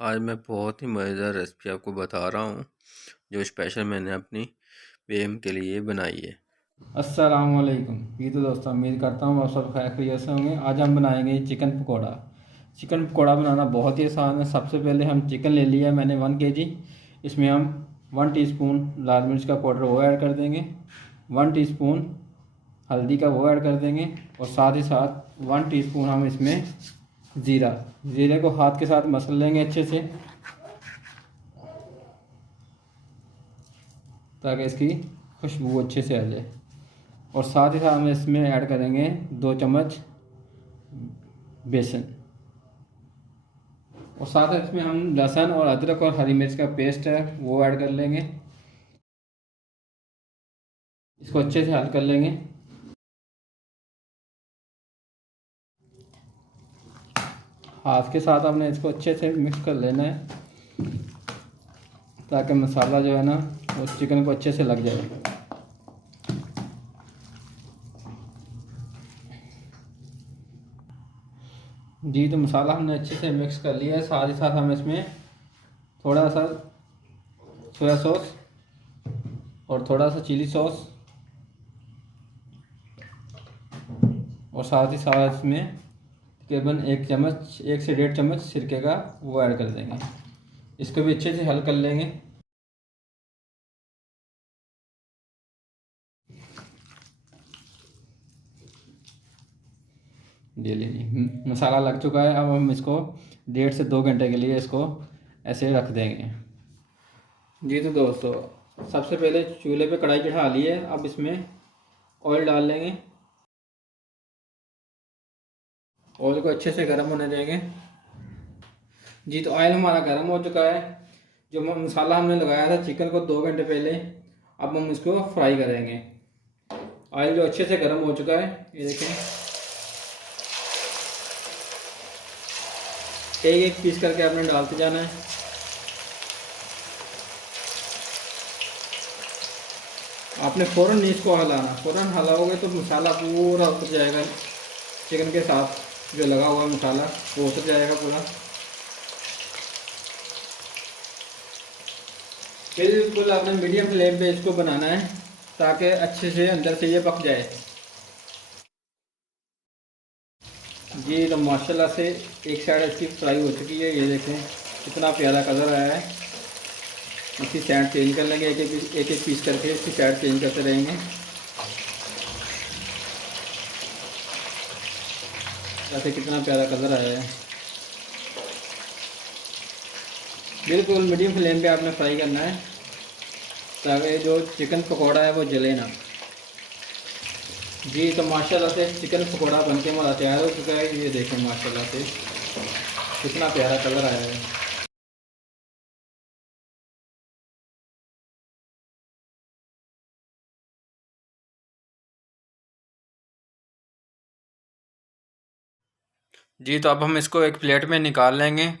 आज मैं बहुत ही मज़ेदार रेसिपी आपको बता रहा हूँ जो स्पेशल मैंने अपनी बेगम के लिए बनाई है। अस्सलाम वालेकुम। ये तो दोस्तों उम्मीद करता हूँ आप सब खैर खैरियत से होंगे। आज हम बनाएंगे चिकन पकौड़ा। चिकन पकौड़ा बनाना बहुत ही आसान है। सबसे पहले हम चिकन ले लिया मैंने 1 kg। इसमें हम 1 टीस्पून लाल मिर्च का पाउडर वो ऐड कर देंगे, 1 टीस्पून हल्दी का वो ऐड कर देंगे और साथ ही साथ 1 टीस्पून हम इसमें जीरे को हाथ के साथ मसल लेंगे अच्छे से, ताकि इसकी खुशबू अच्छे से आ जाए। और साथ ही साथ हम इसमें ऐड करेंगे 2 चम्मच बेसन और साथ ही इसमें हम लहसुन और अदरक और हरी मिर्च का पेस्ट है वो ऐड कर लेंगे। इसको अच्छे से हल कर लेंगे। हाथ के साथ हमने इसको अच्छे से मिक्स कर लेना है, ताकि मसाला जो है ना वो चिकन को अच्छे से लग जाए। जी तो मसाला हमने अच्छे से मिक्स कर लिया है। साथ ही साथ हम इसमें थोड़ा सा सोया सॉस और थोड़ा सा चिली सॉस और साथ ही साथ इसमें तकरीबन 1 से 1.5 चम्मच सिरके का वो ऐड कर देंगे। इसको भी अच्छे से हल कर लेंगे। ये लीजिए मसाला लग चुका है। अब हम इसको 1.5 से 2 घंटे के लिए इसको ऐसे रख देंगे। जी तो दोस्तों सबसे पहले चूल्हे पे कढ़ाई चढ़ा ली है। अब इसमें ऑयल डाल लेंगे। ऑयल को अच्छे से गर्म होने देंगे। जी तो ऑयल हमारा गर्म हो चुका है। जो मसाला हमने लगाया था चिकन को 2 घंटे पहले, अब हम इसको फ्राई करेंगे। ऑयल जो अच्छे से गर्म हो चुका है, ये देखें, एक एक पीस करके आपने डालते जाना है। आपने फ़ौरन नहीं इसको हिलाना, फ़ौरन हिलाओगे तो मसाला पूरा उतर जाएगा। चिकन के साथ जो लगा हुआ मसाला वो उतर जाएगा पूरा। बिल्कुल आपने मीडियम फ्लेम पे इसको बनाना है, ताकि अच्छे से अंदर से ये पक जाए। जी तो माशाल्लाह से एक साइड इसकी फ्राई हो चुकी है। ये देखें कितना प्यारा कलर आया है। इसकी साइड चेंज कर लेंगे, एक एक पीस करके इसकी साइड चेंज करते रहेंगे। ऐसे कितना प्यारा कलर आया है। बिल्कुल मीडियम फ्लेम पे आपने फ्राई करना है, ताकि जो चिकन पकौड़ा है वो जले ना। जी तो माशाल्लाह से चिकन पकौड़ा बनके हमारा तैयार हो चुका है। ये देखें माशाल्लाह से कितना प्यारा कलर आया है। जी तो अब हम इसको एक प्लेट में निकाल लेंगे।